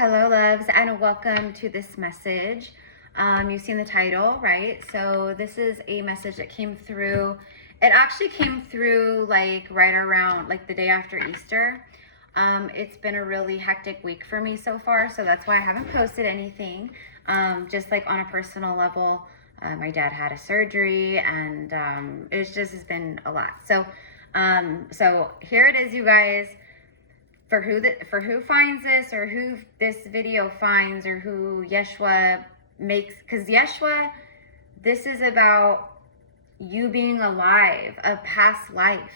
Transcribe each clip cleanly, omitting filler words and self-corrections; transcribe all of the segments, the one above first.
Hello, loves, and welcome to this message. You've seen the title, right? So this is a message that came through. It actually came through like right around like the day after Easter. It's been a really hectic week for me so far, so that's why I haven't posted anything. Just like on a personal level, my dad had a surgery, and it's just has been a lot. So here it is, you guys. For who finds this, or who this video finds, or who Yeshua makes, because Yeshua, this is about you being alive, a past life.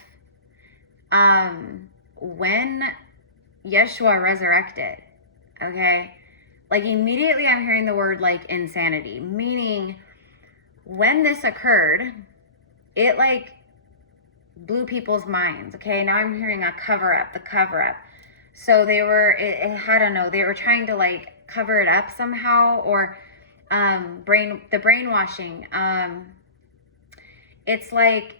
When Yeshua resurrected, okay, like immediately I'm hearing the word like insanity, meaning when this occurred, it like blew people's minds. Okay, now I'm hearing a cover up, the cover up. So they were, I don't know, they were trying to like cover it up somehow, or the brainwashing. It's like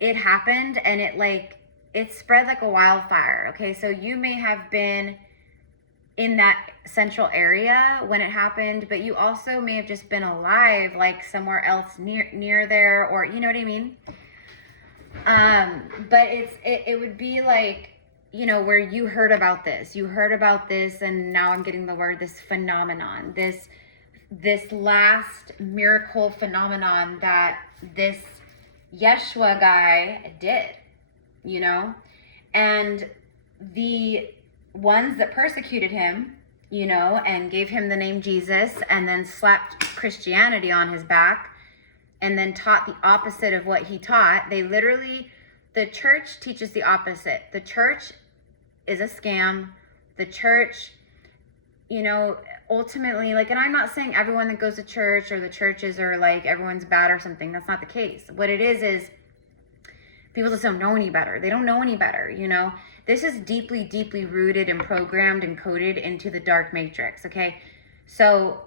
it happened, and it spread like a wildfire. Okay, so you may have been in that central area when it happened, but you also may have just been alive like somewhere else near there, or you know what I mean? But it would be like, you know, where you heard about this, and now I'm getting the word, this phenomenon, this last miracle phenomenon that this Yeshua guy did, you know, and the ones that persecuted him, you know, and gave him the name Jesus, and then slapped Christianity on his back, and then taught the opposite of what he taught. They literally, the church teaches the opposite. The church is a scam. The church, you know, ultimately, like, and I'm not saying everyone that goes to church or the churches are like everyone's bad or something. That's not the case. What it is people just don't know any better. They don't know any better, you know. This is deeply, deeply rooted and programmed and coded into the dark matrix, okay? So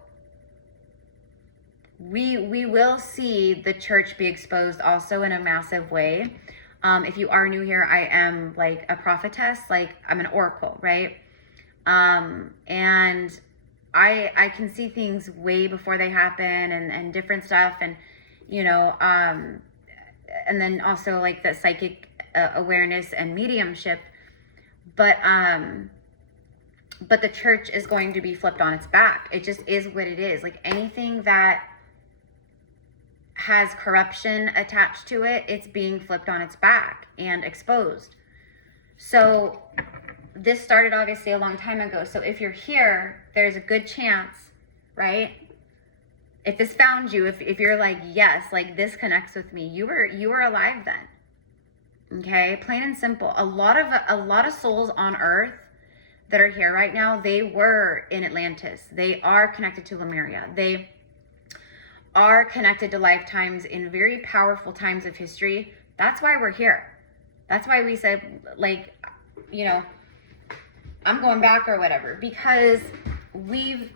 we will see the church be exposed also in a massive way. If you are new here, I am like a prophetess, like I'm an oracle, right? And I can see things way before they happen, and different stuff, and you know, and then also like the psychic awareness and mediumship, but the church is going to be flipped on its back. It just is what it is. Like anything that has corruption attached to it, it's being flipped on its back and exposed. So this started obviously a long time ago. So if you're here, there's a good chance, right? If this found you, if you're like, yes, like this connects with me, you were alive then. Okay, plain and simple. A lot of souls on earth that are here right now, they were in Atlantis. They are connected to Lemuria. They are connected to lifetimes in very powerful times of history. That's why we're here. That's why we said, like, you know, I'm going back or whatever, because we've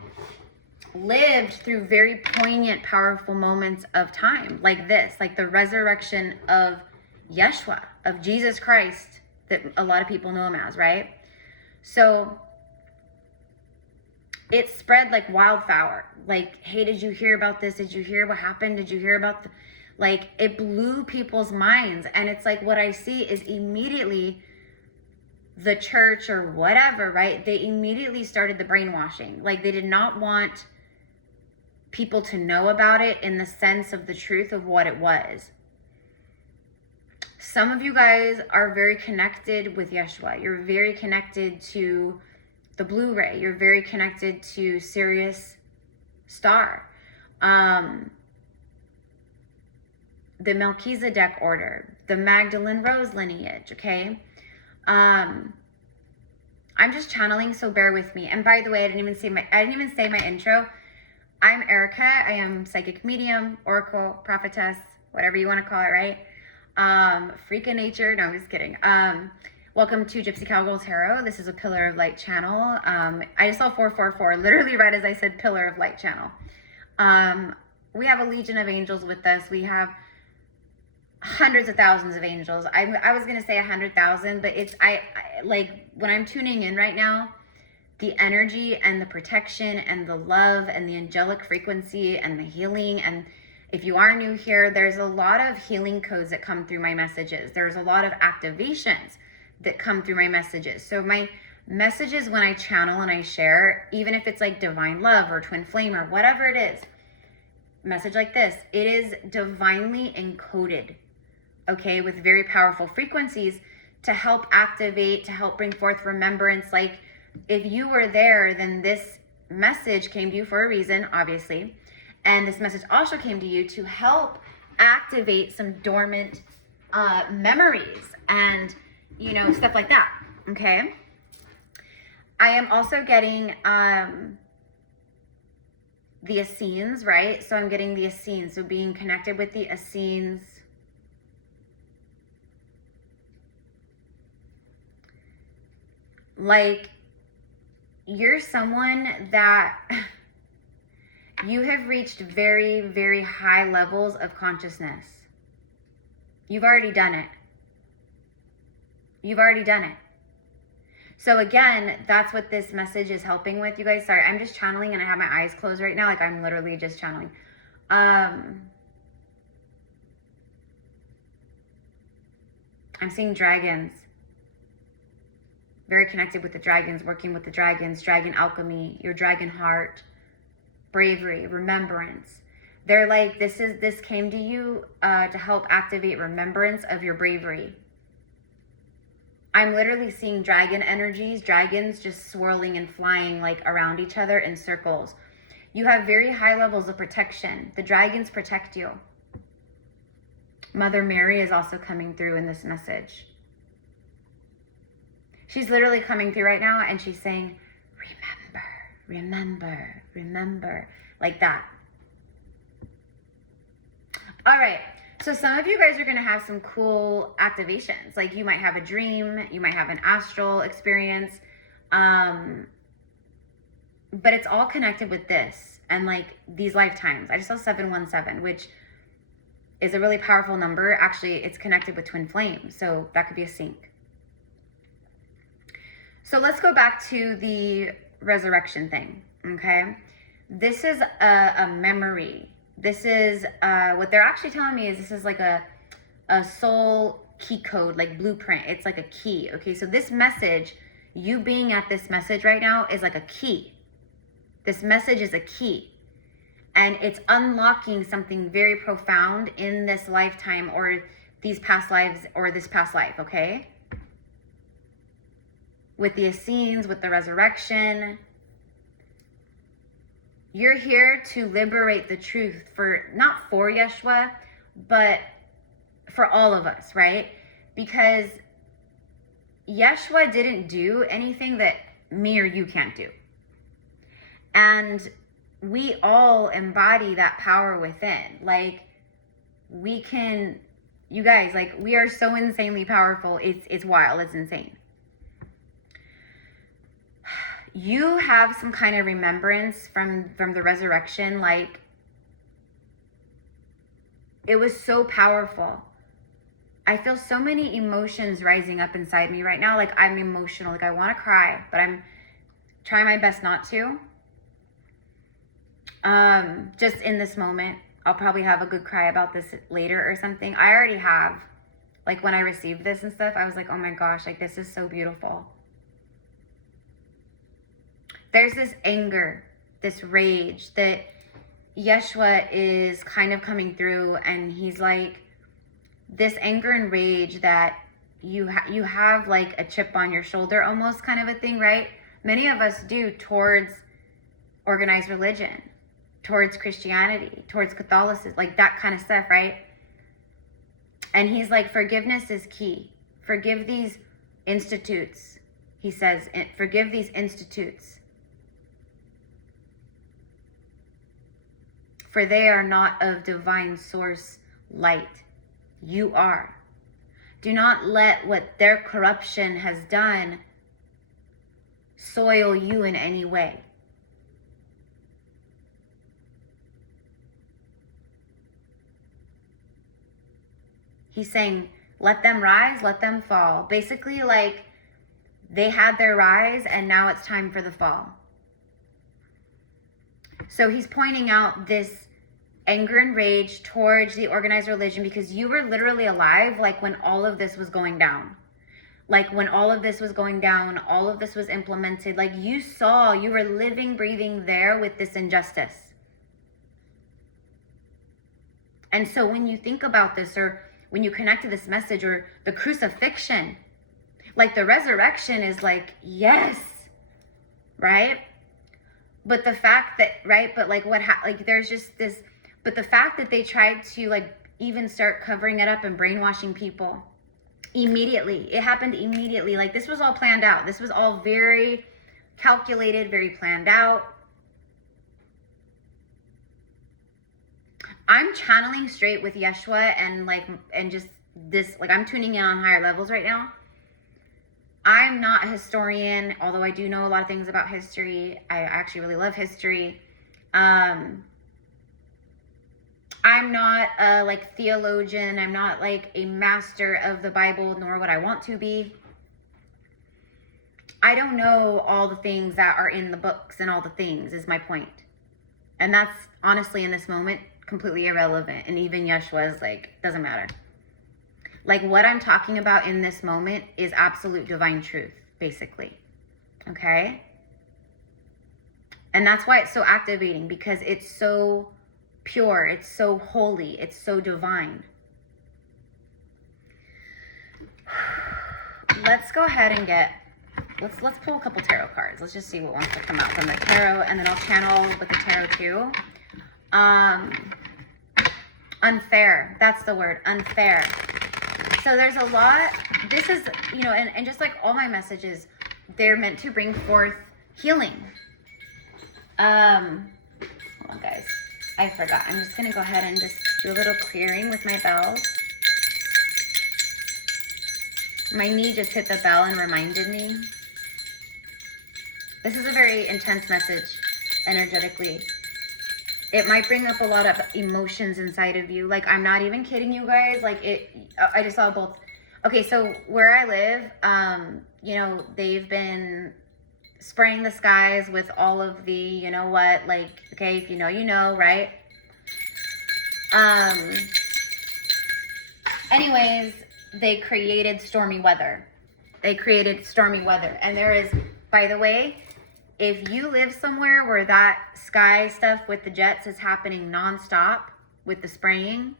lived through very poignant, powerful moments of time like this, like the resurrection of Yeshua, of Jesus Christ, that a lot of people know him as, right? So it spread like wildfire. Like, hey, did you hear about this? Did you hear what happened? Did you hear about like, it blew people's minds. And it's like, what I see is immediately the church or whatever, right? They immediately started the brainwashing. Like, they did not want people to know about it in the sense of the truth of what it was. Some of you guys are very connected with Yeshua. You're very connected to the Blu-ray. You're very connected to Sirius Star. The Melchizedek order, the Magdalene Rose lineage, okay? I'm just channeling, so bear with me. And by the way, I didn't even say my intro. I'm Erica. I am psychic medium, oracle, prophetess, whatever you want to call it, right? Freak of nature. No, I'm just kidding. Welcome to Gypsy Cowgirl Tarot. This is a Pillar of Light channel. I just saw 444, literally right as I said Pillar of Light channel. We have a legion of angels with us. We have hundreds of thousands of angels. I was going to say 100,000, but it's, I like when I'm tuning in right now, the energy and the protection and the love and the angelic frequency and the healing. And if you are new here, there's a lot of healing codes that come through my messages. There's a lot of activations that come through my messages. So my messages, when I channel and I share, even if it's like divine love or twin flame or whatever it is, message like this, it is divinely encoded, okay, with very powerful frequencies to help activate, to help bring forth remembrance. Like, if you were there, then this message came to you for a reason, obviously. And this message also came to you to help activate some dormant memories and, you know, stuff like that, okay? I am also getting the Essenes, right? So I'm getting the Essenes, so being connected with the Essenes. Like, you're someone that you have reached very, very high levels of consciousness. You've already done it. You've already done it. So again, that's what this message is helping with, you guys. Sorry, I'm just channeling and I have my eyes closed right now. Like, I'm literally just channeling. I'm seeing dragons. Very connected with the dragons, working with the dragons, dragon alchemy, your dragon heart, bravery, remembrance. They're like, this came to you to help activate remembrance of your bravery. I'm literally seeing dragon energies, dragons just swirling and flying like around each other in circles. You have very high levels of protection. The dragons protect you. Mother Mary is also coming through in this message. She's literally coming through right now and she's saying, remember, remember, remember, like that. All right. So some of you guys are going to have some cool activations. Like, you might have a dream, you might have an astral experience. But it's all connected with this and like these lifetimes. I just saw 717, which is a really powerful number. Actually, it's connected with twin flame. So that could be a sync. So let's go back to the resurrection thing, okay? This is a memory. This is, what they're actually telling me is this is like a soul key code, like blueprint. It's like a key, okay? So this message, you being at this message right now is like a key. This message is a key. And it's unlocking something very profound in this lifetime or these past lives or this past life, okay? With the Essenes, with the resurrection. You're here to liberate the truth for, not for Yeshua, but for all of us, right? Because Yeshua didn't do anything that me or you can't do. And we all embody that power within. Like, we can, you guys, like, we are so insanely powerful. It's wild. It's insane. You have some kind of remembrance from the resurrection. Like, it was so powerful. I feel so many emotions rising up inside me right now. Like, I'm emotional. Like, I want to cry, but I'm trying my best not to. Just in this moment. I'll probably have a good cry about this later or something. I already have. Like, when I received this and stuff, I was like, oh my gosh, like, this is so beautiful. There's this anger, this rage that Yeshua is kind of coming through, and he's like, this anger and rage that you have like a chip on your shoulder almost kind of a thing, right? Many of us do towards organized religion, towards Christianity, towards Catholicism, like that kind of stuff, right? And he's like, forgiveness is key. Forgive these institutes. He says, forgive these institutes. For they are not of divine source light. You are. Do not let what their corruption has done soil you in any way. He's saying, let them rise, let them fall. Basically, like, They had their rise, and now it's time for the fall. So he's pointing out this anger and rage towards the organized religion, because you were literally alive like when all of this was going down. Like when all of this was going down, all of this was implemented. Like you were living, breathing there with this injustice. And so when you think about this, or when you connect to this message, or the crucifixion, like the resurrection is like, yes, right? But the fact that, right, but like like there's just this, but the fact that they tried to like even start covering it up and brainwashing people immediately, it happened immediately. Like this was all planned out. This was all very calculated, very planned out. I'm channeling straight with Yeshua and just this, like I'm tuning in on higher levels right now. I'm not a historian, although I do know a lot of things about history. I actually really love history. I'm not a like theologian. I'm not like a master of the Bible, nor would I want to be. I don't know all the things that are in the books and all the things, is my point. And that's honestly in this moment completely irrelevant. And even Yeshua is like, doesn't matter. Like what I'm talking about in this moment is absolute divine truth, basically. Okay? And that's why it's so activating, because it's so pure, it's so holy, it's so divine. Let's go ahead and let's pull a couple tarot cards. Let's just see what wants to come out from the tarot, and then I'll channel with the tarot too. Unfair, that's the word, unfair. So there's a lot, this is, you know, and just like all my messages, they're meant to bring forth healing. Hold on guys, I forgot. I'm just gonna go ahead and just do a little clearing with my bells. My knee just hit the bell and reminded me. This is a very intense message energetically. It might bring up a lot of emotions inside of you. Like, I'm not even kidding you guys. Like, I just saw both. Okay, so where I live, you know, they've been spraying the skies with all of the, you know what, like, okay, if you know, you know, right? Anyways, they created stormy weather. They created stormy weather. And there is, by the way, if you live somewhere where that sky stuff with the jets is happening nonstop with the spraying,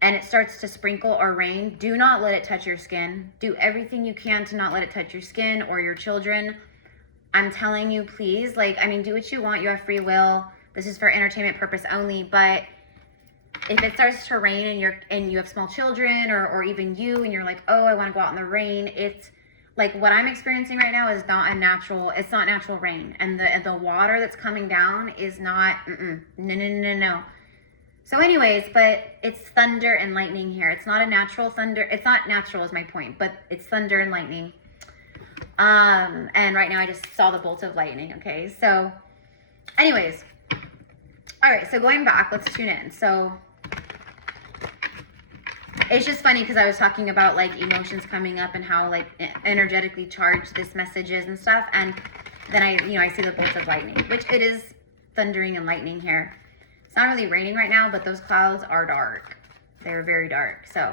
and it starts to sprinkle or rain, do not let it touch your skin. Do everything you can to not let it touch your skin or your children. I'm telling you, please, like, I mean, do what you want. You have free will. This is for entertainment purpose only. But if it starts to rain and you have small children, or even you, and you're like, oh, I want to go out in the rain, it's like what I'm experiencing right now is not it's not natural rain. And the water that's coming down is not, no. So anyways, but it's thunder and lightning here. It's not a natural thunder. It's not natural is my point, but it's thunder and lightning. And right now I just saw the bolt of lightning. Okay. So anyways, all right. So going back, let's tune in. So it's just funny because I was talking about like emotions coming up and how like energetically charged this message is and stuff. And then I see the bolts of lightning, which it is thundering and lightning here. It's not really raining right now, but those clouds are dark. They're very dark. So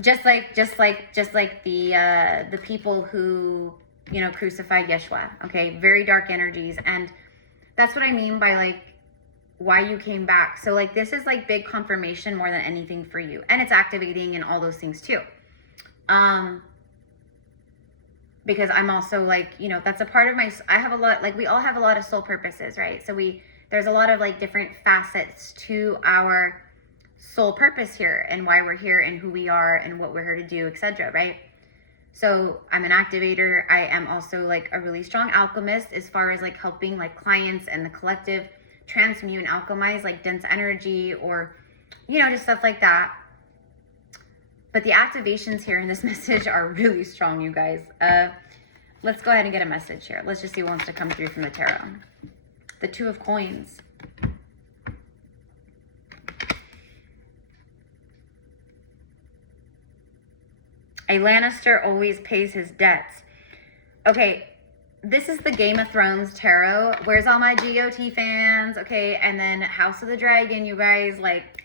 just like the people who, you know, crucified Yeshua. Okay, very dark energies. And that's what I mean by like why you came back. So like this is like big confirmation more than anything for you, and it's activating and all those things too. Because I'm also like, you know, that's a part of my, I have a lot, like we all have a lot of soul purposes, right? So there's a lot of like different facets to our soul purpose here, and why we're here, and who we are, and what we're here to do, etc., right? So I'm an activator. I am also like a really strong alchemist as far as like helping like clients and the collective transmute and alchemize like dense energy, or, you know, just stuff like that. But the activations here in this message are really strong, you guys. Let's go ahead and get a message here. Let's just see what wants to come through from the tarot. The Two of Coins. A Lannister always pays his debts. Okay, this is the Game of Thrones tarot. Where's all my GOT fans? Okay, and then House of the Dragon, you guys, like...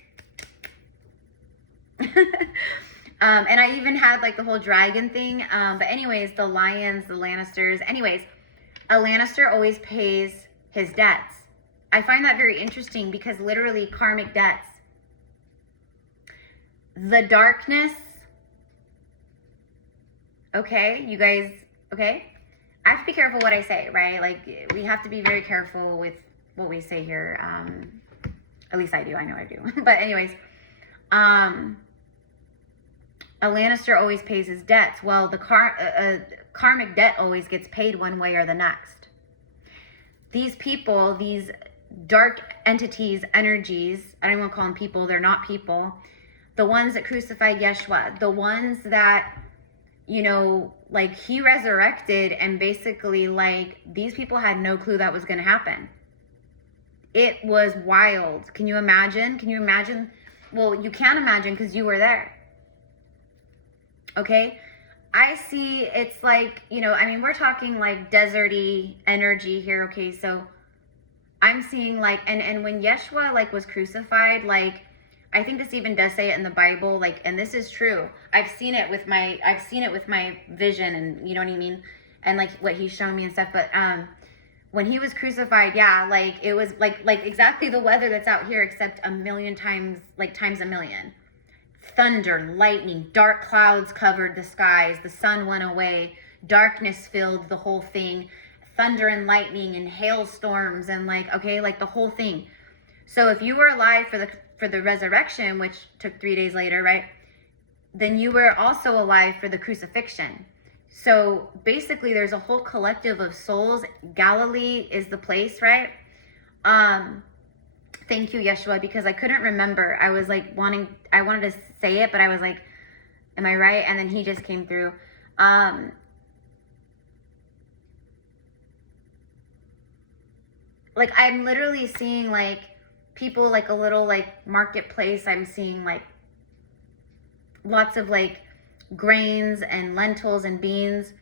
and I even had like the whole dragon thing. But anyways, the lions, the Lannisters. Anyways, a Lannister always pays his debts. I find that very interesting because literally karmic debts. The darkness. Okay, you guys, okay? I have to be careful what I say, right? Like, we have to be very careful with what we say here. At least I do. I know I do. But anyways, a Lannister always pays his debts. Well, the karmic debt always gets paid one way or the next. These people, these dark entities, energies, I don't even want to call them people, they're not people. The ones that crucified Yeshua, the ones that, you know, like he resurrected and basically like these people had no clue that was going to happen. It was wild. Can you imagine? Can you imagine? Well, you can't imagine because you were there. Okay, I see it's like, you know, I mean, we're talking like deserty energy here. Okay, so I'm seeing like, and when Yeshua like was crucified, like, I think this even does say it in the Bible, like, and this is true. I've seen it with my vision, and you know what I mean? And like what he's shown me and stuff. But when he was crucified, yeah, like it was like exactly the weather that's out here, except a million times, like times a million. Thunder, lightning, dark clouds covered the skies. The sun went away. Darkness filled the whole thing. Thunder and lightning and hailstorms and like, okay, like the whole thing. So if you were alive for the resurrection, which took 3 days later, right? Then you were also alive for the crucifixion. So basically there's a whole collective of souls. Galilee is the place, right? Thank you, Yeshua, because I couldn't remember. I was like I wanted to say it, but I was like, am I right? And then he just came through. Like I'm literally seeing like people, like a little like marketplace. I'm seeing like lots of like grains and lentils and beans.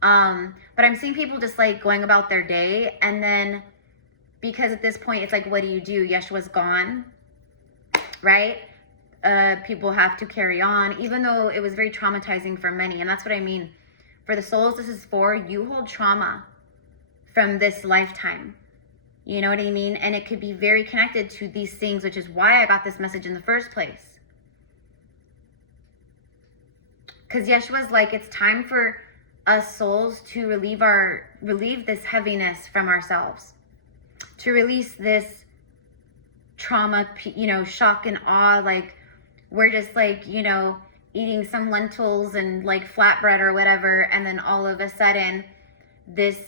But I'm seeing people just like going about their day. And then because at this point, it's like, what do? Yeshua's gone, right? People have to carry on, even though it was very traumatizing for many. And that's what I mean. For the souls this is for, you hold trauma from this lifetime. You know what I mean? And it could be very connected to these things, which is why I got this message in the first place. Because Yeshua's like, it's time for us souls to relieve this heaviness from ourselves. To release this trauma, you know, shock and awe, like we're just like, you know, eating some lentils and like flatbread or whatever, and then all of a sudden this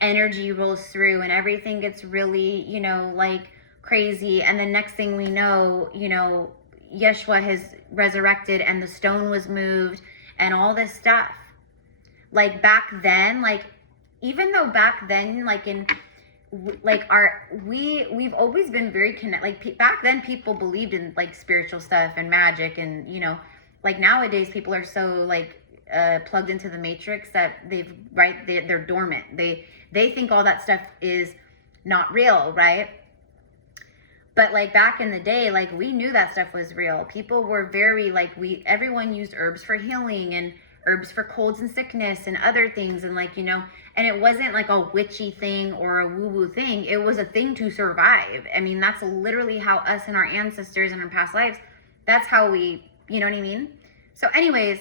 energy rolls through and everything gets really, you know, like crazy, and the next thing we know, you know, Yeshua has resurrected and the stone was moved and all this stuff. Like back then, like even though back then, like in like we've always been very connected. Like back then people believed in like spiritual stuff and magic, and you know, like nowadays people are so like plugged into the matrix that they're dormant. They think all that stuff is not real, right? But like back in the day, like we knew that stuff was real. People were very like, everyone used herbs for healing and herbs for colds and sickness and other things, and like, you know, and it wasn't like a witchy thing or a woo-woo thing. It was a thing to survive. I mean, that's literally how us and our ancestors in our past lives, that's how we, you know what I mean? So anyways,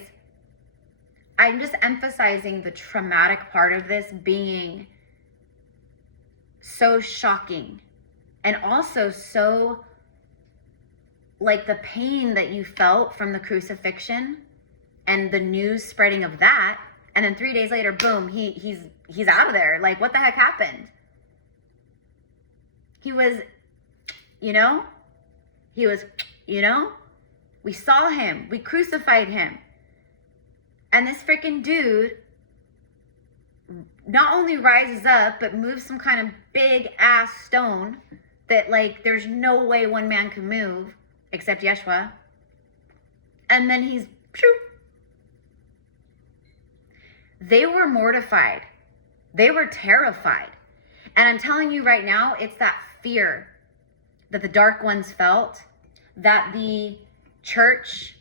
I'm just emphasizing the traumatic part of this being so shocking, and also so like the pain that you felt from the crucifixion and the news spreading of that, and then 3 days later, boom, he's out of there. Like, what the heck happened? He was, you know, we saw him, we crucified him, and this freaking dude not only rises up, but moves some kind of big ass stone that like there's no way one man can move except Yeshua. And then he's they were mortified. They were terrified. And I'm telling you right now, it's that fear that the dark ones felt, that the church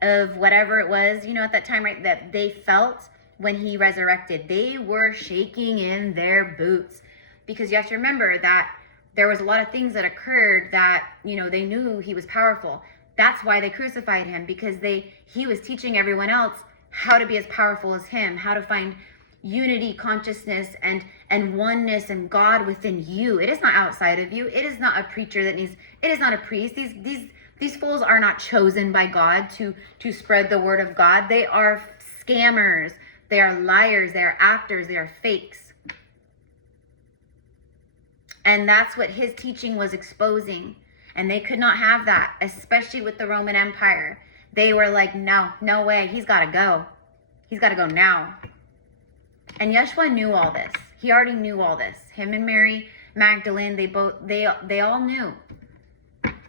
of whatever it was, you know, at that time, right, that they felt when he resurrected. They were shaking in their boots, because you have to remember that there was a lot of things that occurred that, you know, they knew he was powerful. That's why they crucified him, because he was teaching everyone else how to be as powerful as him, how to find unity, consciousness, and oneness and God within you. It is not outside of you. It is not a preacher that needs, it is not a priest. These fools are not chosen by God to spread the word of God. They are scammers. They are liars. They are actors. They are fakes. And that's what his teaching was exposing. And they could not have that, especially with the Roman Empire. They were like, no way. He's got to go. He's got to go now. And Yeshua knew all this. He already knew all this. Him and Mary Magdalene, they all knew.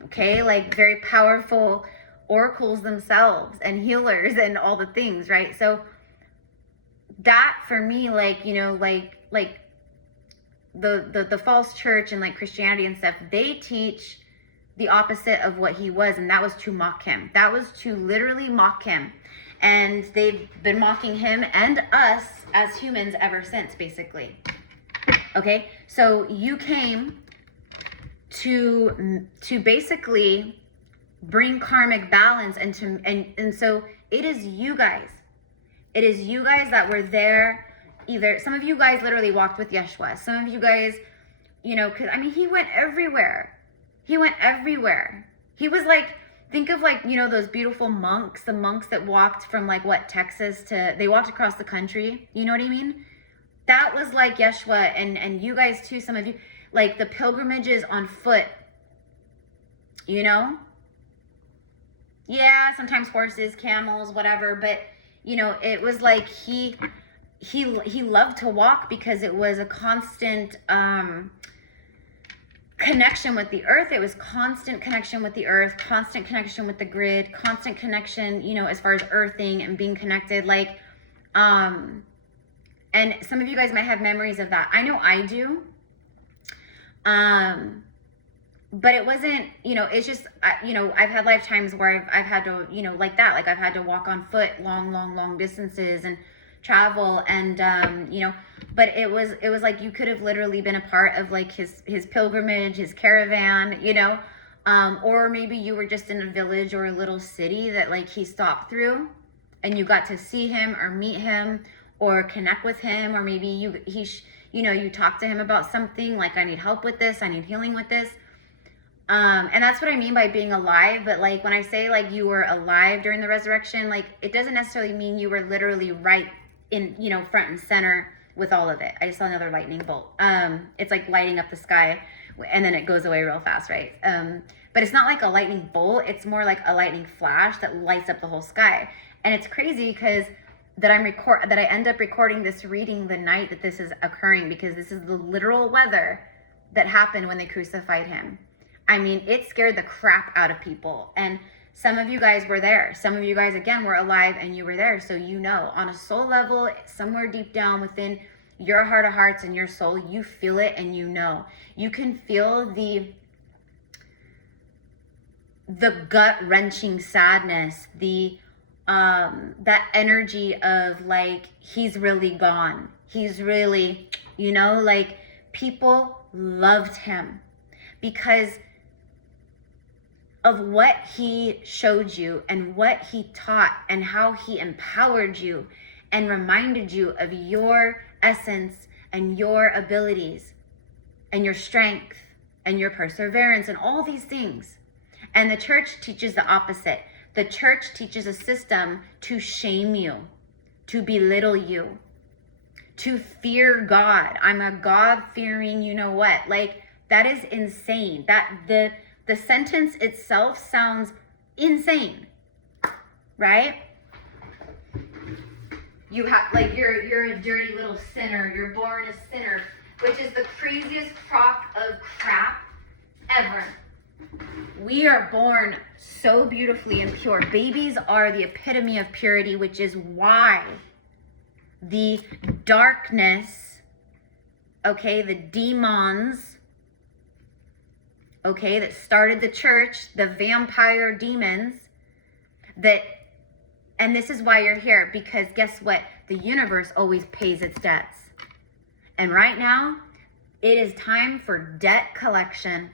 Okay, like very powerful oracles themselves and healers and all the things, right? So that for me, like, you know, like the false church and like Christianity and stuff, they teach the opposite of what he was, and that was to mock him. That was to literally mock him. And they've been mocking him and us as humans ever since, basically. Okay, so you came to basically bring karmic balance, and so it is you guys. It is you guys that were there. Either some of you guys literally walked with Yeshua. Some of you guys, you know, because I mean, he went everywhere. He went everywhere. He was like, think of like, you know, those beautiful monks, the monks that walked from like what, Texas to, they walked across the country. You know what I mean? That was like Yeshua, and you guys too, some of you, like the pilgrimages on foot, you know? Yeah, sometimes horses, camels, whatever, but you know, it was like he loved to walk because it was a constant connection with the earth. It was constant connection with the earth, constant connection with the grid, constant connection, you know, as far as earthing and being connected, like and some of you guys might have memories of that. I know I do. But it wasn't, you know, it's just, you know, I've had lifetimes where I've had to, you know, like that, like I've had to walk on foot long distances and travel, and you know, but it was like you could have literally been a part of like his pilgrimage, his caravan, you know, or maybe you were just in a village or a little city that like he stopped through, and you got to see him or meet him or connect with him, or maybe you know, you talked to him about something like, I need help with this, I need healing with this. And that's what I mean by being alive. But like when I say like you were alive during the resurrection, like it doesn't necessarily mean you were literally right in, you know, front and center with all of it. I just saw another lightning bolt. It's like lighting up the sky and then it goes away real fast, right? But it's not like a lightning bolt. It's more like a lightning flash that lights up the whole sky. And it's crazy because that I end up recording this reading the night that this is occurring, because this is the literal weather that happened when they crucified him. I mean, it scared the crap out of people. And some of you guys were there. Some of you guys, again, were alive and you were there. So you know, on a soul level, somewhere deep down within your heart of hearts and your soul, you feel it and you know. You can feel the gut-wrenching sadness, that energy of like, he's really gone. He's really, you know, like people loved him because of what he showed you and what he taught and how he empowered you and reminded you of your essence and your abilities and your strength and your perseverance and all these things. And the church teaches the opposite. The church teaches a system to shame you, to belittle you, to fear God. I'm a God-fearing, you know what? Like, that is insane. That the sentence itself sounds insane, right? You have, like, you're a dirty little sinner. You're born a sinner, which is the craziest crock of crap ever. We are born so beautifully and pure. Babies are the epitome of purity, which is why the darkness, okay, the demons, okay, that started the church, the vampire demons, and this is why you're here, because guess what? The universe always pays its debts. And right now, it is time for debt collection.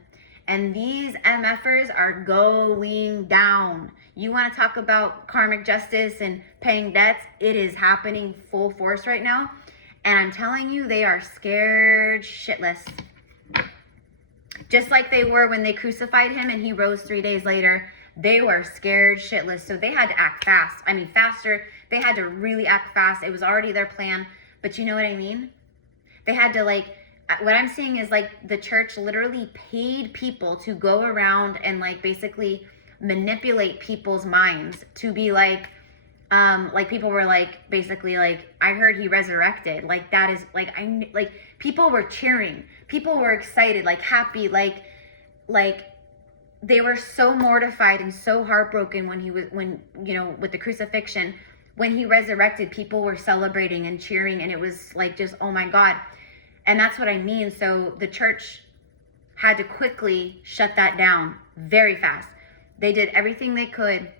And these MFers are going down. You want to talk about karmic justice and paying debts? It is happening full force right now. And I'm telling you, they are scared shitless. Just like they were when they crucified him and he rose 3 days later. They were scared shitless. So they had to act fast. I mean, faster. They had to really act fast. It was already their plan. But you know what I mean? They had to, like, what I'm saying is, like, the church literally paid people to go around and, like, basically manipulate people's minds to be like people were like, basically, like, I heard he resurrected. Like, that is, like, people were cheering. People were excited, like, happy, like, they were so mortified and so heartbroken when you know, with the crucifixion. When he resurrected, people were celebrating and cheering, and it was like, just, oh my God. And that's what I mean. So the church had to quickly shut that down very fast. They did everything they could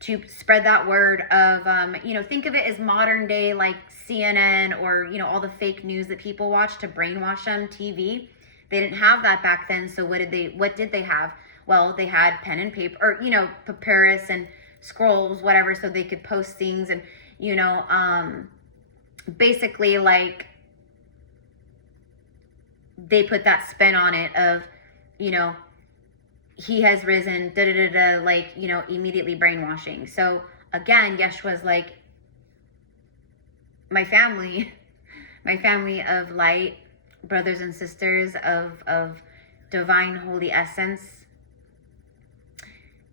to spread that word of, you know, think of it as modern day, like CNN or, you know, all the fake news that people watch to brainwash them, TV. They didn't have that back then. So what did they have? Well, they had pen and paper, or, you know, papyrus and scrolls, whatever, so they could post things. And, you know, basically, like, they put that spin on it of, you know, he has risen, like, you know, immediately brainwashing. So again, Yeshua's like, my family of light, brothers and sisters of divine holy essence,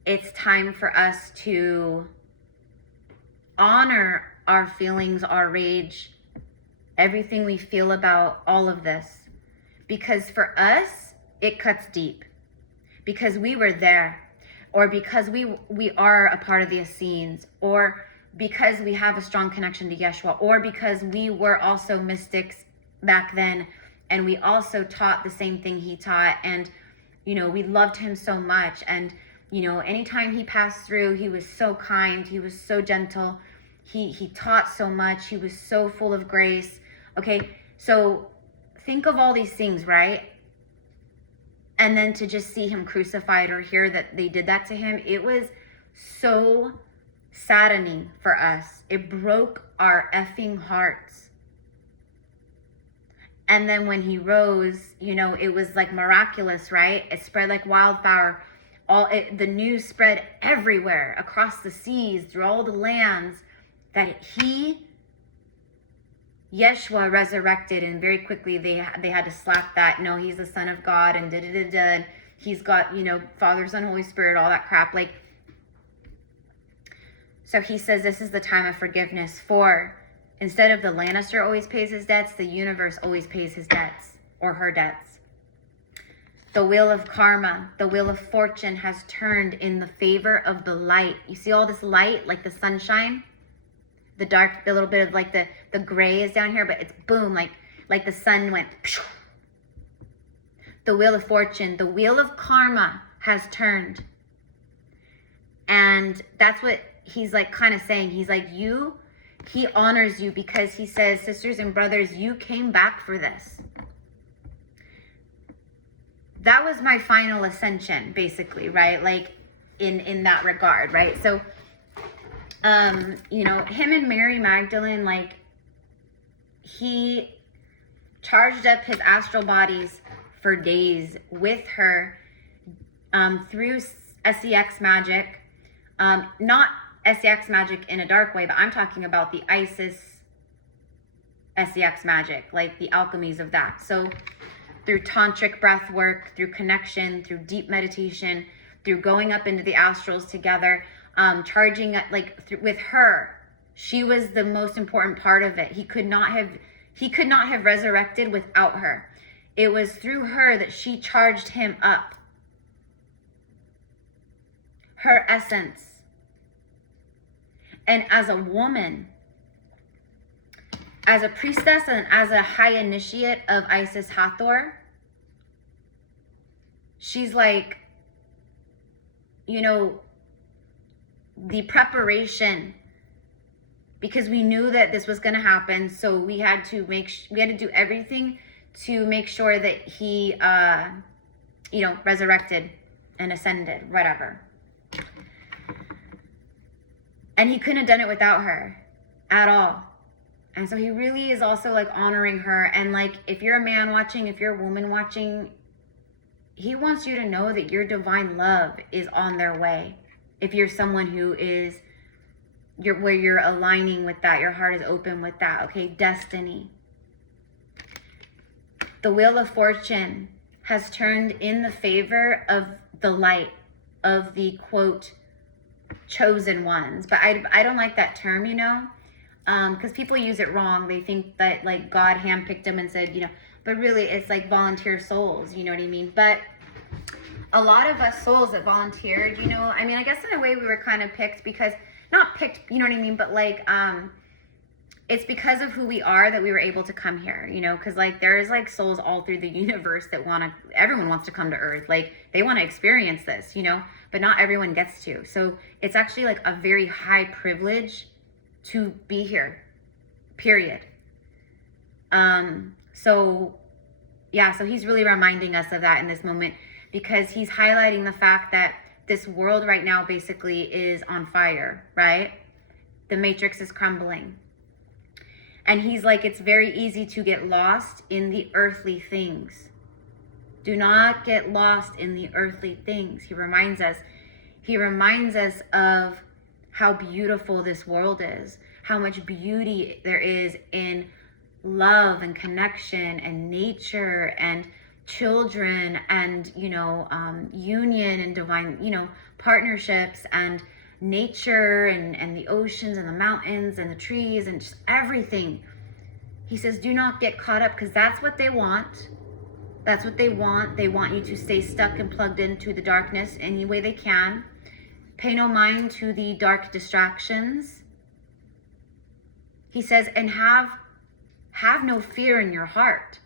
it's time for us to honor our feelings, our rage, everything we feel about all of this. Because for us, it cuts deep. Because we were there. Or because we are a part of the Essenes. Or because we have a strong connection to Yeshua. Or because we were also mystics back then. And we also taught the same thing he taught. And, you know, we loved him so much. And, you know, anytime he passed through, he was so kind. He was so gentle. He taught so much. He was so full of grace. Okay, so think of all these things, right? And then to just see him crucified or hear that they did that to him, it was so saddening for us. It broke our effing hearts. And then when he rose, you know, it was like miraculous, right? It spread like wildfire. The news spread everywhere, across the seas, through all the lands, that Yeshua resurrected. And very quickly they had to slap that, no, he's the Son of God, and and he's got, you know, Father, Son, Holy Spirit, all that crap. Like, so he says this is the time of forgiveness. For instead of the Lannister always pays his debts, the universe always pays his debts, or her debts. The wheel of karma, the wheel of fortune has turned in the favor of the light. You see all this light, like the sunshine? The dark, a little bit of like the gray is down here, but it's boom, like the sun went. Phew. The wheel of fortune, the wheel of karma has turned. And that's what he's like kind of saying. He's like, he honors you because he says, sisters and brothers, you came back for this. That was my final ascension, basically, right? Like in that regard, right? So, you know, him and Mary Magdalene, like, he charged up his astral bodies for days with her through SEX magic. Not SEX magic in a dark way, but I'm talking about the Isis SEX magic, like the alchemies of that. So through tantric breath work, through connection, through deep meditation, through going up into the astrals together, charging with her. She was the most important part of it. He could not have resurrected without her. It was through her that she charged him up. Her essence. And as a woman, as a priestess and as a high initiate of Isis Hathor, she's like, you know, the preparation, because we knew that this was going to happen, so we had to do everything to make sure that he you know, resurrected and ascended, whatever. And he couldn't have done it without her at all. And so he really is also like honoring her. And like, if you're a man watching, if you're a woman watching, he wants you to know that your divine love is on their way. If you're someone who is, where you're aligning with that, your heart is open with that, okay? Destiny. The Wheel of Fortune has turned in the favor of the light, of the, quote, chosen ones. But I don't like that term, you know, because people use it wrong. They think that like God handpicked them and said, you know, but really it's like volunteer souls, you know what I mean? But a lot of us souls that volunteered, you know, I mean, I guess in a way we were kind of picked because, not picked, you know what I mean? But like, it's because of who we are that we were able to come here, you know, because like there's like souls all through the universe that everyone wants to come to Earth. Like they want to experience this, you know, but not everyone gets to. So it's actually like a very high privilege to be here, period. So yeah, so he's really reminding us of that in this moment, because he's highlighting the fact that this world right now basically is on fire, right? The matrix is crumbling. And he's like, it's very easy to get lost in the earthly things. Do not get lost in the earthly things. He reminds us of how beautiful this world is, how much beauty there is in love and connection and nature and children and, you know, union and divine, you know, partnerships and nature and the oceans and the mountains and the trees and just everything. He says, do not get caught up, because that's what they want. That's what they want. They want you to stay stuck and plugged into the darkness any way they can. Pay no mind to the dark distractions. He says, and have no fear in your heart,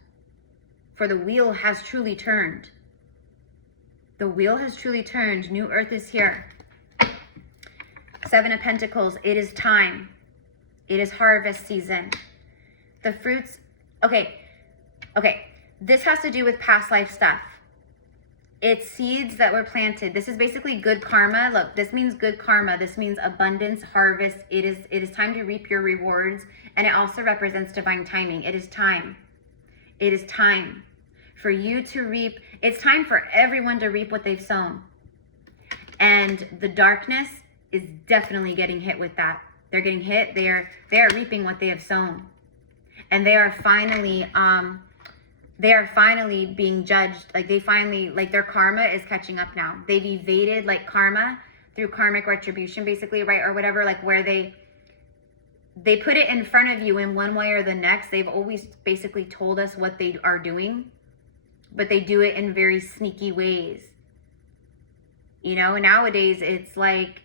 for the wheel has truly turned. The wheel has truly turned. New earth is here. Seven of Pentacles. It is time. It is harvest season. The fruits. Okay. This has to do with past life stuff. It's seeds that were planted. This is basically good karma. Look, this means good karma. This means abundance, harvest. It is time to reap your rewards. And it also represents divine timing. It is time. It is time for you to reap. It's time for everyone to reap what they've sown. And the darkness is definitely getting hit with that. They're getting hit. They are reaping what they have sown. And they are finally being judged. Like they finally, like their karma is catching up now. They've evaded like karma through karmic retribution, basically, right? Or whatever, like where they put it in front of you in one way or the next. They've always basically told us what they are doing, but they do it in very sneaky ways. You know, nowadays it's like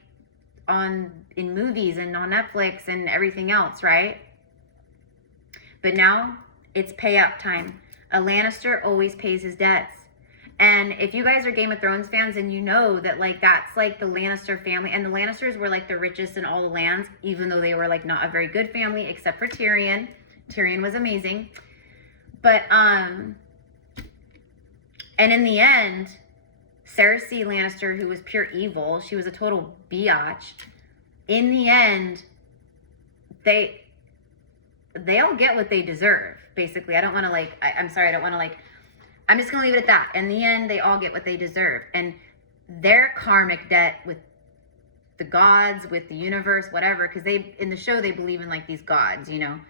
in movies and on Netflix and everything else, right? But now it's pay up time. A Lannister always pays his debts. And if you guys are Game of Thrones fans, and you know that like that's like the Lannister family, and the Lannisters were like the richest in all the lands, even though they were like not a very good family, except for Tyrion. Tyrion was amazing. But and in the end, Cersei Lannister, who was pure evil, she was a total biatch. In the end, they'll get what they deserve, basically. I don't want to like, I'm sorry, I don't want to like, I'm just going to leave it at that. In the end, they all get what they deserve. And their karmic debt with the gods, with the universe, whatever, because in the show, they believe in like these gods, you know.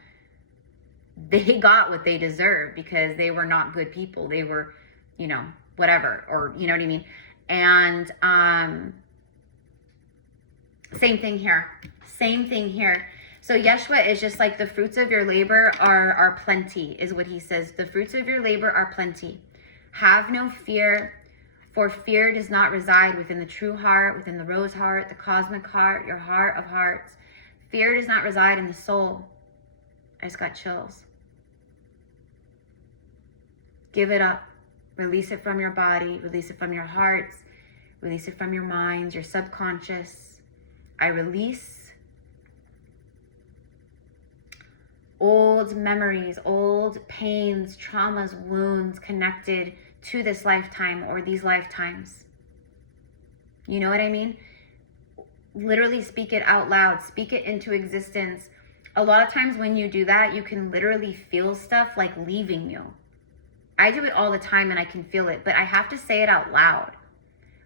They got what they deserved because they were not good people. They were, you know, whatever, or you know what I mean? And same thing here. Same thing here. So Yeshua is just like, the fruits of your labor are plenty, is what he says. The fruits of your labor are plenty. Have no fear, for fear does not reside within the true heart, within the rose heart, the cosmic heart, your heart of hearts. Fear does not reside in the soul. I just got chills. Give it up. Release it from your body. Release it from your hearts. Release it from your minds, your subconscious. I release old memories, old pains, traumas, wounds connected to this lifetime or these lifetimes. You know what I mean? Literally speak it out loud. Speak it into existence. A lot of times when you do that, you can literally feel stuff like leaving you. I do it all the time and I can feel it, but I have to say it out loud.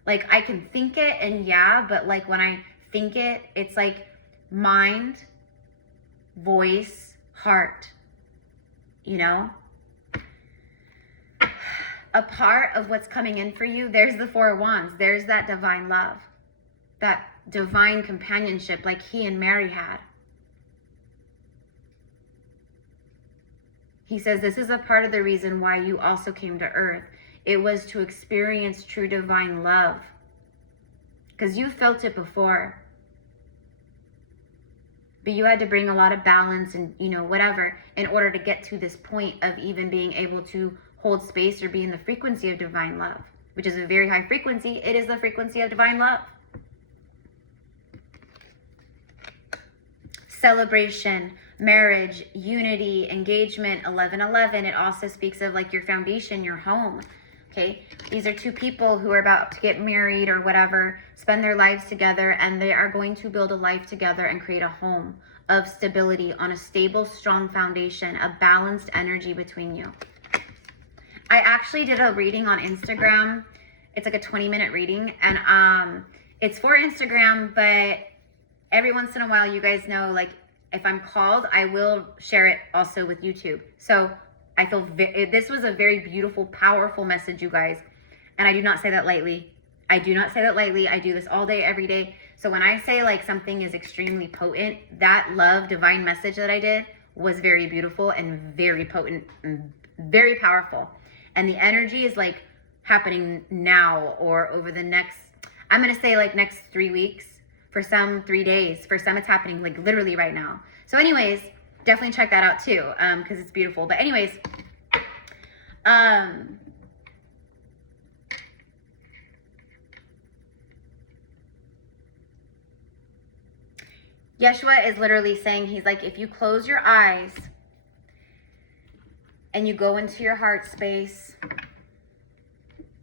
Like I can think it and yeah, but like when I think it, it's like mind, voice, heart, you know? A part of what's coming in for you, there's the Four of Wands. There's that divine love, that divine companionship like he and Mary had. He says this is a part of the reason why you also came to earth. It was to experience true divine love. Because you felt it before. But you had to bring a lot of balance and, you know, whatever, in order to get to this point of even being able to hold space or be in the frequency of divine love, which is a very high frequency. It is the frequency of divine love. Celebration, marriage, unity, engagement, 1111. It also speaks of like your foundation, your home. Okay, these are two people who are about to get married or whatever, spend their lives together, and they are going to build a life together and create a home of stability on a stable, strong foundation, a balanced energy between you. I actually did a reading on Instagram. It's like a 20-minute reading, and it's for Instagram, but every once in a while, you guys know, like, if I'm called, I will share it also with YouTube. So I feel this was a very beautiful, powerful message, you guys. And I do not say that lightly. I do not say that lightly. I do this all day, every day. So when I say like something is extremely potent, that love, divine message that I did was very beautiful and very potent and very powerful. And the energy is like happening now or over the next, I'm going to say like next 3 weeks. For some, 3 days. For some, it's happening like literally right now. So anyways, definitely check that out too, because it's beautiful. But anyways, Yeshua is literally saying, he's like, if you close your eyes and you go into your heart space,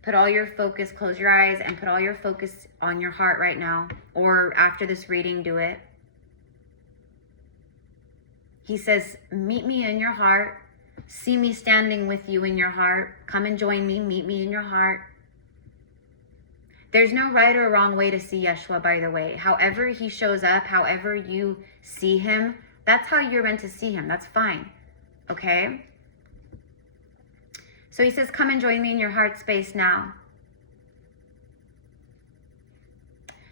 put all your focus, close your eyes and put all your focus on your heart right now, or after this reading, do it. He says, meet me in your heart. See me standing with you in your heart. Come and join me. Meet me in your heart. There's no right or wrong way to see Yeshua, by the way. However he shows up, however you see him, that's how you're meant to see him. That's fine. Okay? So he says, come and join me in your heart space now.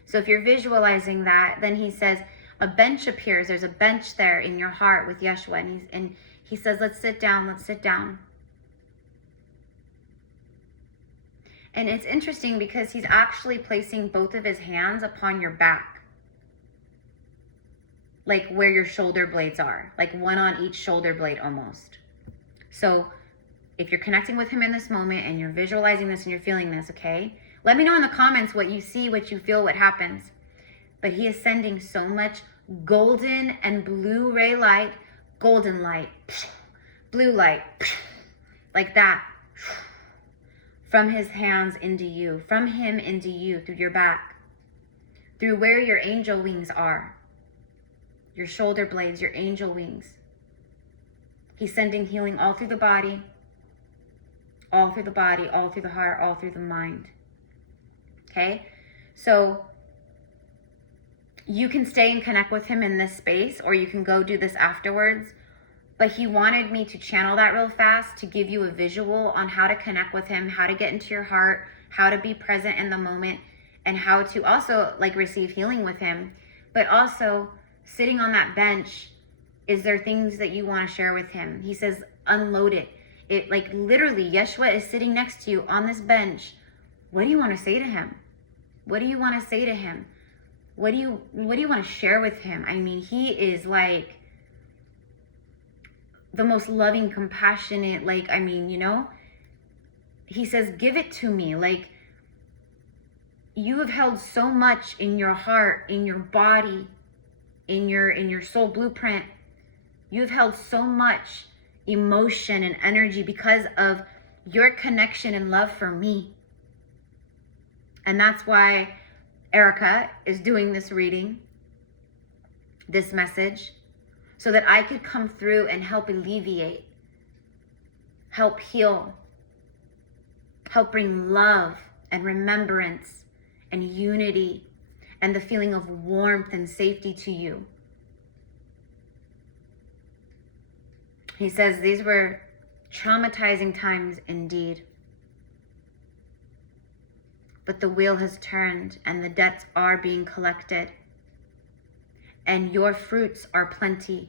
So if you're visualizing that, then he says, a bench appears. There's a bench there in your heart with Yeshua. And he says, let's sit down. Let's sit down. And it's interesting because he's actually placing both of his hands upon your back. Like where your shoulder blades are. Like one on each shoulder blade almost. So if you're connecting with him in this moment and you're visualizing this and you're feeling this, okay? Let me know in the comments what you see, what you feel, what happens. But he is sending so much golden and blue ray light, golden light, blue light, like that, from his hands into you, from him into you, through your back, through where your angel wings are, your shoulder blades, your angel wings. He's sending healing all through the body, all through the body, all through the heart, all through the mind. Okay? So you can stay and connect with him in this space, or you can go do this afterwards. But he wanted me to channel that real fast to give you a visual on how to connect with him, how to get into your heart, how to be present in the moment, and how to also like receive healing with him. But also sitting on that bench, is there things that you want to share with him? He says, unload it. It like literally, Yeshua is sitting next to you on this bench. What do you want to say to him? What do you want to say to him? What do you want to share with him? I mean, he is like the most loving, compassionate, like, I mean, you know, he says, give it to me. Like, you have held so much in your heart, in your body, in your soul blueprint. You've held so much emotion and energy because of your connection and love for me. And that's why Erica is doing this reading, this message, so that I could come through and help alleviate, help heal, help bring love and remembrance and unity and the feeling of warmth and safety to you. He says these were traumatizing times indeed. But the wheel has turned and the debts are being collected. And your fruits are plenty.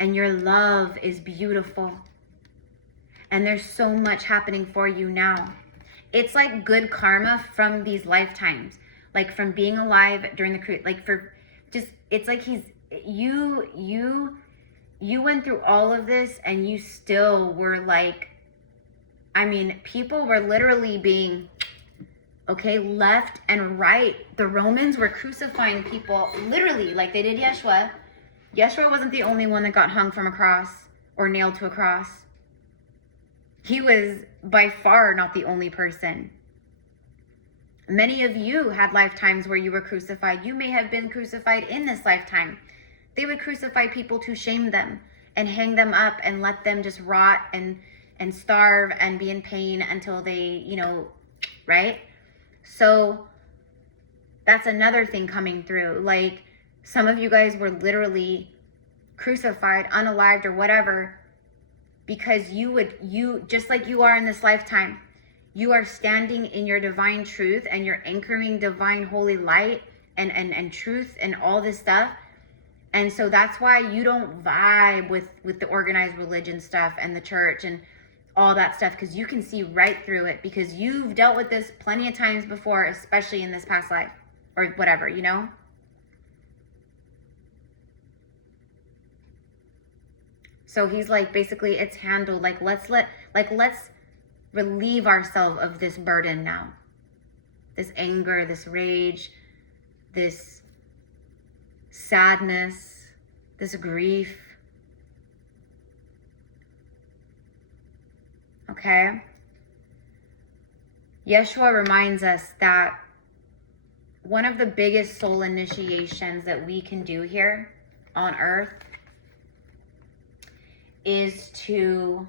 And your love is beautiful. And there's so much happening for you now. It's like good karma from these lifetimes. Like from being alive during the cruise. Like for just, it's like you went through all of this and you still were like, I mean, people were literally being, okay, left and right. The Romans were crucifying people literally like they did Yeshua. Yeshua wasn't the only one that got hung from a cross or nailed to a cross. He was by far not the only person. Many of you had lifetimes where you were crucified. You may have been crucified in this lifetime. They would crucify people to shame them and hang them up and let them just rot and starve and be in pain until they, you know, right? So that's another thing coming through. Like some of you guys were literally crucified, unalived or whatever, because you just like you are in this lifetime, you are standing in your divine truth and you're anchoring divine holy light and truth and all this stuff. And so that's why you don't vibe with the organized religion stuff and the church and all that stuff, because you can see right through it, because you've dealt with this plenty of times before, especially in this past life or whatever, you know? So he's like, basically it's handled. Like, let's relieve ourselves of this burden now. This anger, this rage, this sadness, this grief. Okay? Yeshua reminds us that one of the biggest soul initiations that we can do here on earth is to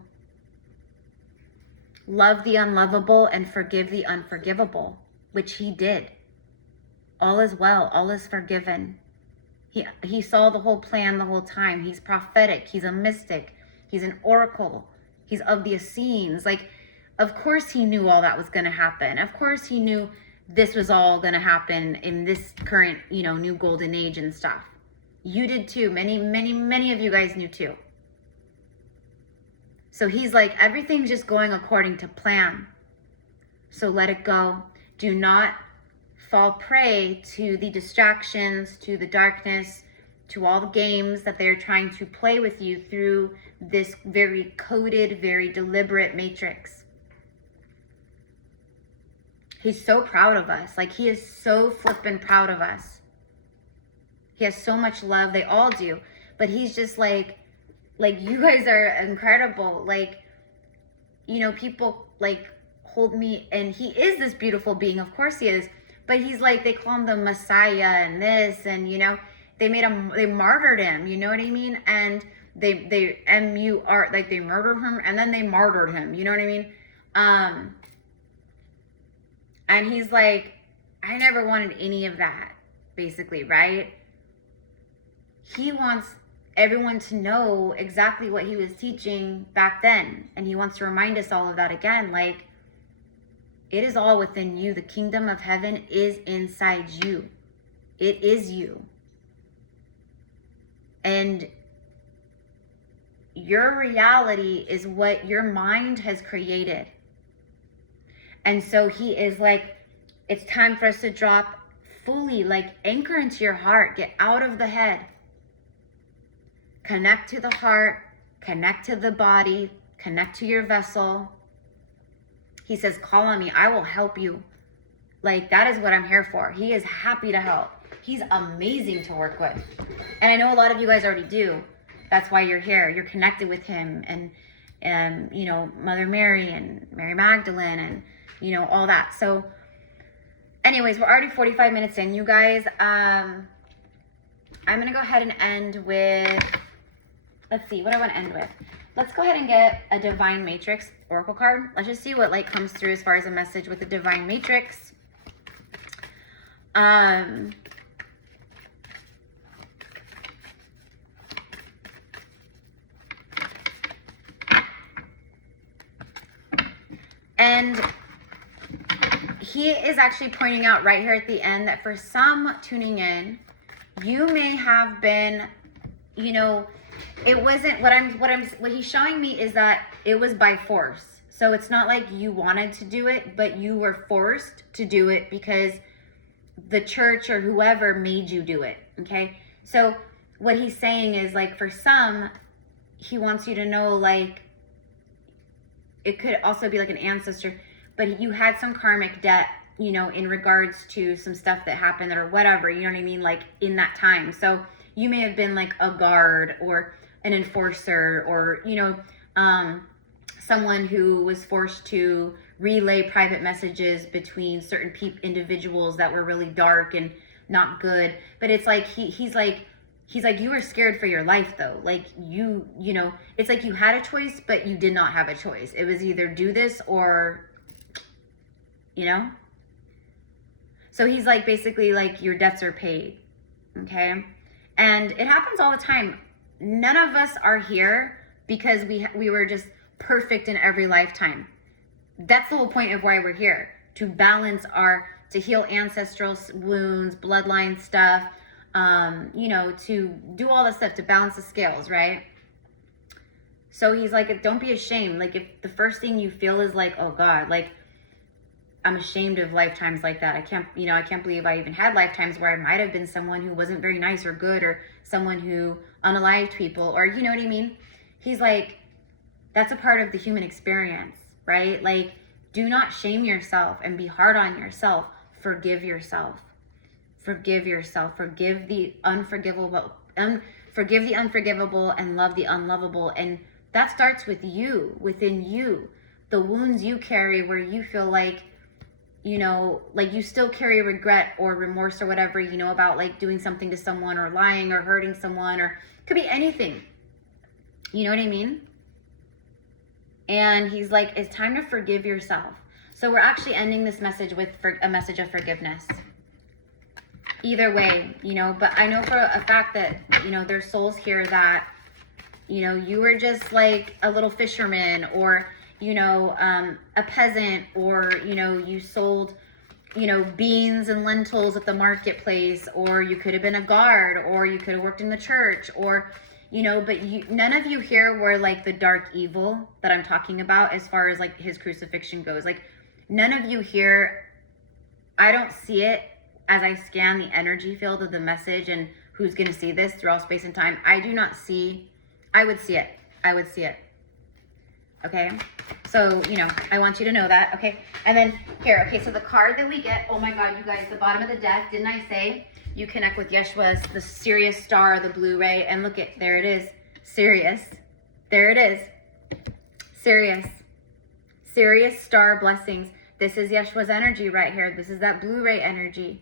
love the unlovable and forgive the unforgivable, which he did. All is well, all is forgiven. He saw the whole plan the whole time. He's prophetic, he's a mystic, he's an oracle, he's of the Essenes. Like, of course he knew all that was going to happen. Of course he knew this was all going to happen in this current, you know, new golden age and stuff. You did too. Many of you guys knew too. So he's like, everything's just going according to plan. So let it go. Do not fall prey to the distractions, to the darkness, to all the games that they're trying to play with you through this very coded, very deliberate matrix. He's so proud of us. Like, he is so flippin' proud of us. He has so much love. They all do. But he's just like, you guys are incredible. Like, you know, people like hold me, and he is this beautiful being. Of course he is. But he's like, they call him the Messiah and this, and, you know, they martyred him. You know what I mean? And they murdered him and then they martyred him. You know what I mean? And he's like, I never wanted any of that, basically, right? He wants everyone to know exactly what he was teaching back then. And he wants to remind us all of that again. Like, it is all within you. The kingdom of heaven is inside you. It is you. And your reality is what your mind has created. And so he is like, it's time for us to drop fully, like anchor into your heart, get out of the head, connect to the heart, connect to the body, connect to your vessel. He says, call on me, I will help you. Like, that is what I'm here for. He is happy to help. He's amazing to work with. And I know a lot of you guys already do. That's why you're here. You're connected with him and you know, Mother Mary and Mary Magdalene and, you know, all that. So anyways, we're already 45 minutes in, you guys. I'm going to go ahead and end with, let's see, what I want to end with. Let's go ahead and get a Divine Matrix Oracle card. Let's just see what light comes through as far as a message with the Divine Matrix. And he is actually pointing out right here at the end that for some tuning in, you may have been, you know, it wasn't what he's showing me is that it was by force. So it's not like you wanted to do it, but you were forced to do it because the church or whoever made you do it. Okay. So what he's saying is, like, for some, he wants you to know, like, it could also be like an ancestor, but you had some karmic debt, you know, in regards to some stuff that happened or whatever, you know what I mean? Like, in that time. So you may have been like a guard or an enforcer or, you know, someone who was forced to relay private messages between certain individuals that were really dark and not good. But it's like, he's like, you were scared for your life though. Like, you know, it's like you had a choice, but you did not have a choice. It was either do this or, you know? So he's like, basically like, your debts are paid. Okay. And it happens all the time. None of us are here because we were just perfect in every lifetime. That's the whole point of why we're here, to balance to heal ancestral wounds, bloodline stuff, you know, to do all this stuff, to balance the scales, right? So he's like, don't be ashamed. Like, if the first thing you feel is like, oh God, like, I'm ashamed of lifetimes like that. I can't believe I even had lifetimes where I might have been someone who wasn't very nice or good, or someone who unalived people, or, you know what I mean? He's like, that's a part of the human experience, right? Like, do not shame yourself and be hard on yourself. Forgive yourself. Forgive yourself. Forgive the unforgivable, and love the unlovable. And that starts with you, within you. The wounds you carry where you feel like, you know, like you still carry regret or remorse or whatever, you know, about like doing something to someone or lying or hurting someone, or could be anything. You know what I mean? And he's like, it's time to forgive yourself. So we're actually ending this message with a message of forgiveness. Either way, you know, but I know for a fact that, you know, there's souls here that, you know, you were just like a little fisherman, or, you know, a peasant, or, you know, you sold, you know, beans and lentils at the marketplace, or you could have been a guard, or you could have worked in the church, or, you know, but none of you here were like the dark evil that I'm talking about as far as like his crucifixion goes. Like, none of you here, I don't see it as I scan the energy field of the message and who's going to see this through all space and time. I do not see, I would see it. I would see it. Okay. So, you know, I want you to know that. Okay. And then here, okay. So the card that we get, oh my God, you guys, the bottom of the deck, didn't I say you connect with Yeshua's, the Sirius star, the blue ray, and look at, there it is. Sirius. There it is. Sirius. Sirius star blessings. This is Yeshua's energy right here. This is that blue ray energy.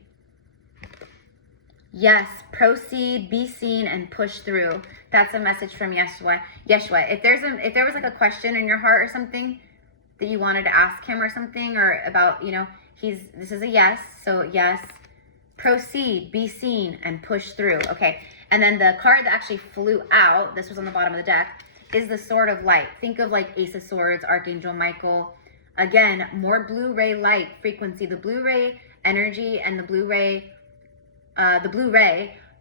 Yes, proceed, be seen, and push through. That's a message from Yeshua. Yeshua, if there was like a question in your heart or something that you wanted to ask him or something, or about, you know, this is a yes. So yes, proceed, be seen, and push through. Okay. And then the card that actually flew out, this was on the bottom of the deck, is the Sword of Light. Think of like Ace of Swords, Archangel Michael. Again, more blue ray light frequency. The blue ray energy and the blue ray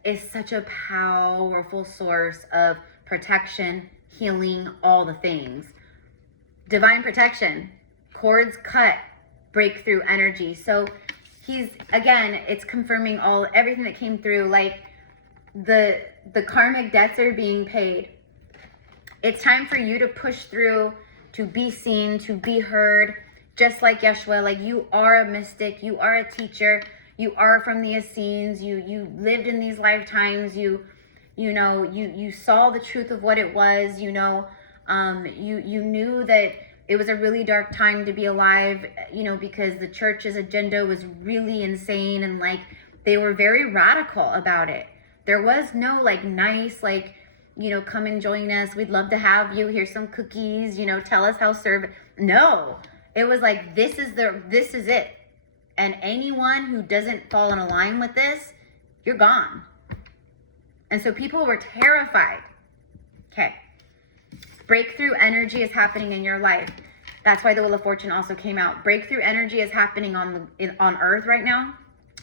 is such a powerful source of protection, healing, all the things. Divine protection, cords cut, breakthrough energy. So he's, again, it's confirming everything that came through, like the karmic debts are being paid. It's time for you to push through, to be seen, to be heard, just like Yeshua. Like, you are a mystic, you are a teacher, you are from the Essenes, you lived in these lifetimes, you saw the truth of what it was, you knew that it was a really dark time to be alive, because the church's agenda was really insane, and like, they were very radical about it. There was no like nice, like, come and join us, we'd love to have you, here's some cookies, tell us how serve. No, it was like, this is it. And anyone who doesn't fall in line with this, you're gone. And so people were terrified. Okay. Breakthrough energy is happening in your life. That's why the Wheel of Fortune also came out. Breakthrough energy is happening on Earth right now.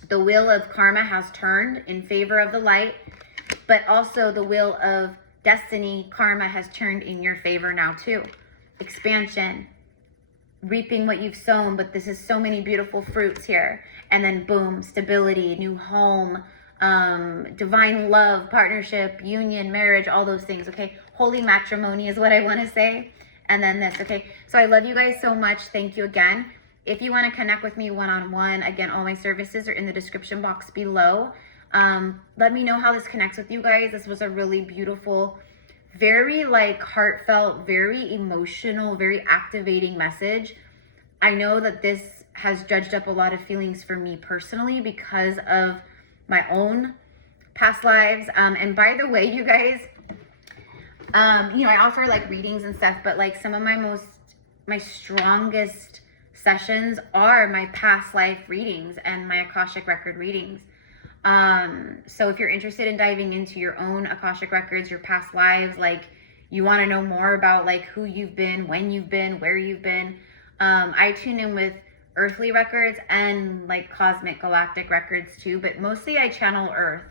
The wheel of karma has turned in favor of the light, but also the wheel of destiny, karma, has turned in your favor now too. Expansion, reaping what you've sown, but this is so many beautiful fruits here. And then boom, stability, new home, divine love, partnership, union, marriage, all those things, okay? Holy matrimony is what I want to say. And then this, okay? So I love you guys so much. Thank you again. If you want to connect with me one-on-one, again, all my services are in the description box below. Let me know how this connects with you guys. This was a really beautiful, very like heartfelt, very emotional, very activating message. I know that this has dredged up a lot of feelings for me personally because of my own past lives. And by the way, you guys, I offer like readings and stuff, but like some of my strongest sessions are my past life readings and my Akashic record readings. So if you're interested in diving into your own Akashic records, your past lives, like you want to know more about like who you've been, when you've been, where you've been, I tune in with earthly records and like cosmic galactic records too, but mostly I channel Earth.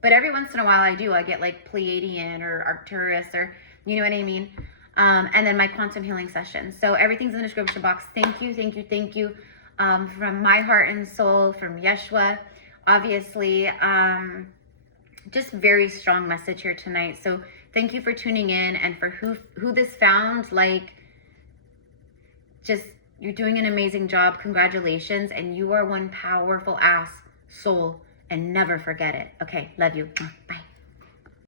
But every once in a while I get like Pleiadian or Arcturus, or you know what I mean? And then my quantum healing sessions. So everything's in the description box. Thank you, thank you, thank you. From my heart and soul, from Yeshua, obviously, just very strong message here tonight. So thank you for tuning in, and for who this found, like, just, you're doing an amazing job. Congratulations. And you are one powerful ass soul, and never forget it. Okay. Love you.